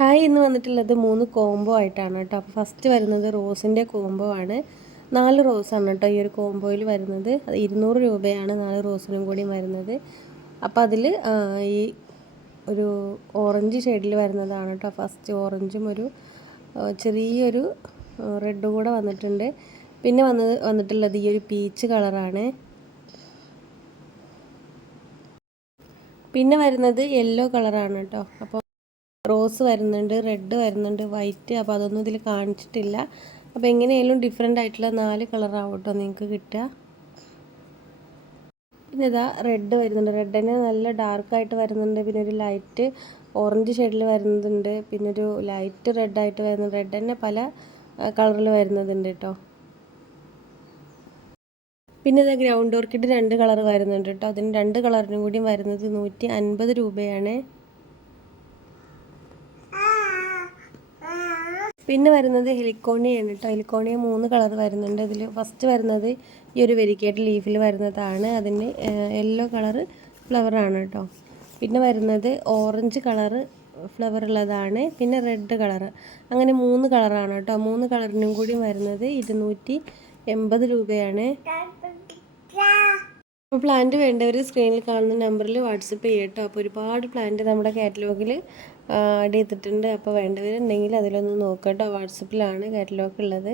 Hi ഇന്ന് വന്നിട്ടുള്ളത് 3 combo ആയിട്ടാണ് കേട്ടോ. അപ്പോൾ ഫസ്റ്റ് വരുന്നത് റോസിൻ്റെ കോംബോ ആണ്. 4 റോസാണ് കേട്ടോ ഈ ഒരു കോംബോയിൽ വരുന്നത്. അത് 200 രൂപയാണ് 4 റോസിനും കൂടി വരുന്നത്. അപ്പോൾ അതിൽ ഈ ഒരു ഓറഞ്ച് ഷെയ്ഡിൽ വരുന്നതാണ് കേട്ടോ. ഫസ്റ്റ് ഓറഞ്ചും ഒരു ചെറിയൊരു റെഡും കൂടെ വന്നിട്ടുണ്ട്. പിന്നെ വന്നിട്ടുള്ളത് ഈ ഒരു പീച്ച് കളറാണ്. പിന്നെ വരുന്നത് യെല്ലോ കളറാണ് കേട്ടോ. അപ്പോൾ റോസ് വരുന്നുണ്ട്, റെഡ് വരുന്നുണ്ട്, വൈറ്റ്. അപ്പോൾ അതൊന്നും ഇതിൽ കാണിച്ചിട്ടില്ല. അപ്പോൾ എങ്ങനെയായാലും ഡിഫറെൻ്റ് ആയിട്ടുള്ള 4 കളറാവും കേട്ടോ നിങ്ങൾക്ക് കിട്ടുക. പിന്നെ ഇതാ റെഡ് വരുന്നുണ്ട്. റെഡ് തന്നെ നല്ല ഡാർക്കായിട്ട് വരുന്നുണ്ട്. പിന്നെ ഒരു ലൈറ്റ് ഓറഞ്ച് ഷെയ്ഡിൽ വരുന്നുണ്ട്. പിന്നെ ഒരു ലൈറ്റ് റെഡായിട്ട് വരുന്നുണ്ട്. റെഡ് തന്നെ പല കളറിൽ വരുന്നതുണ്ട് കേട്ടോ. പിന്നെ ഇതാ ഗ്രൗണ്ട് ഓർക്കിഡ് 2 കളർ വരുന്നുണ്ട് കേട്ടോ. അതിന് 2 കളറിനും കൂടി വരുന്നത് 150 രൂപയാണ്. പിന്നെ വരുന്നത് ഹെലിക്കോണിയാണ് കേട്ടോ. ഹെലിക്കോണിയ 3 കളർ വരുന്നുണ്ട്. ഇതിൽ ഫസ്റ്റ് വരുന്നത് ഈ ഒരു വെരിക്കേറ്റ് ലീഫിൽ വരുന്നതാണ്. അതിന് യെല്ലോ കളറ് ഫ്ലവറാണ് കേട്ടോ. പിന്നെ വരുന്നത് ഓറഞ്ച് കളറ് ഫ്ലവർ ഉള്ളതാണ്. പിന്നെ റെഡ് കളറ്. അങ്ങനെ 3 കളറാണ് കേട്ടോ. 3 കളറിനും കൂടി വരുന്നത് 280 രൂപയാണ്. അപ്പോൾ പ്ലാന്റ് വേണ്ടവർ സ്ക്രീനിൽ കാണുന്ന നമ്പറിൽ വാട്സപ്പ് ചെയ്യട്ടോ. അപ്പോൾ ഒരുപാട് പ്ലാന്റ് നമ്മുടെ കാറ്റലോഗിൽ ആഡ് ചെയ്തിട്ടുണ്ട്. അപ്പോൾ വേണ്ടവരുണ്ടെങ്കിൽ അതിലൊന്ന് നോക്കട്ടോ. വാട്സപ്പിലാണ് കാറ്റലോഗ് ഉള്ളത്.